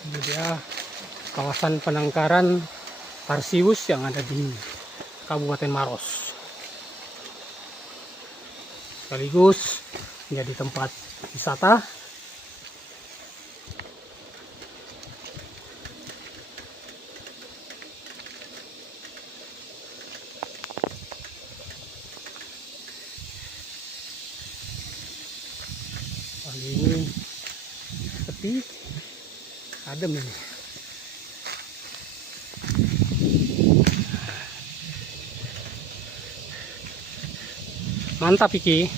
Ini dia kawasan penangkaran Tarsius yang ada di Kabupaten Maros. Sekaligus menjadi tempat wisata. Pagi ini sepi, adem ini. Mantap iki.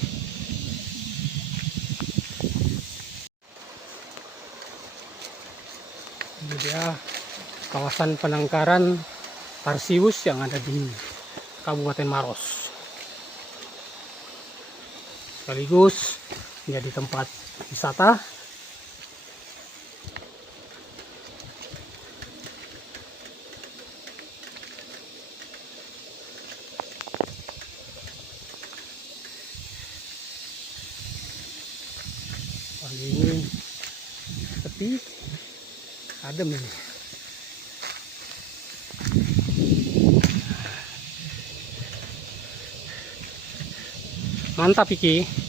Ini dia kawasan penangkaran Tarsius yang ada di Kabupaten Maros. Sekaligus menjadi tempat wisata. Pagi ini sepi, adem ini. Mantap iki.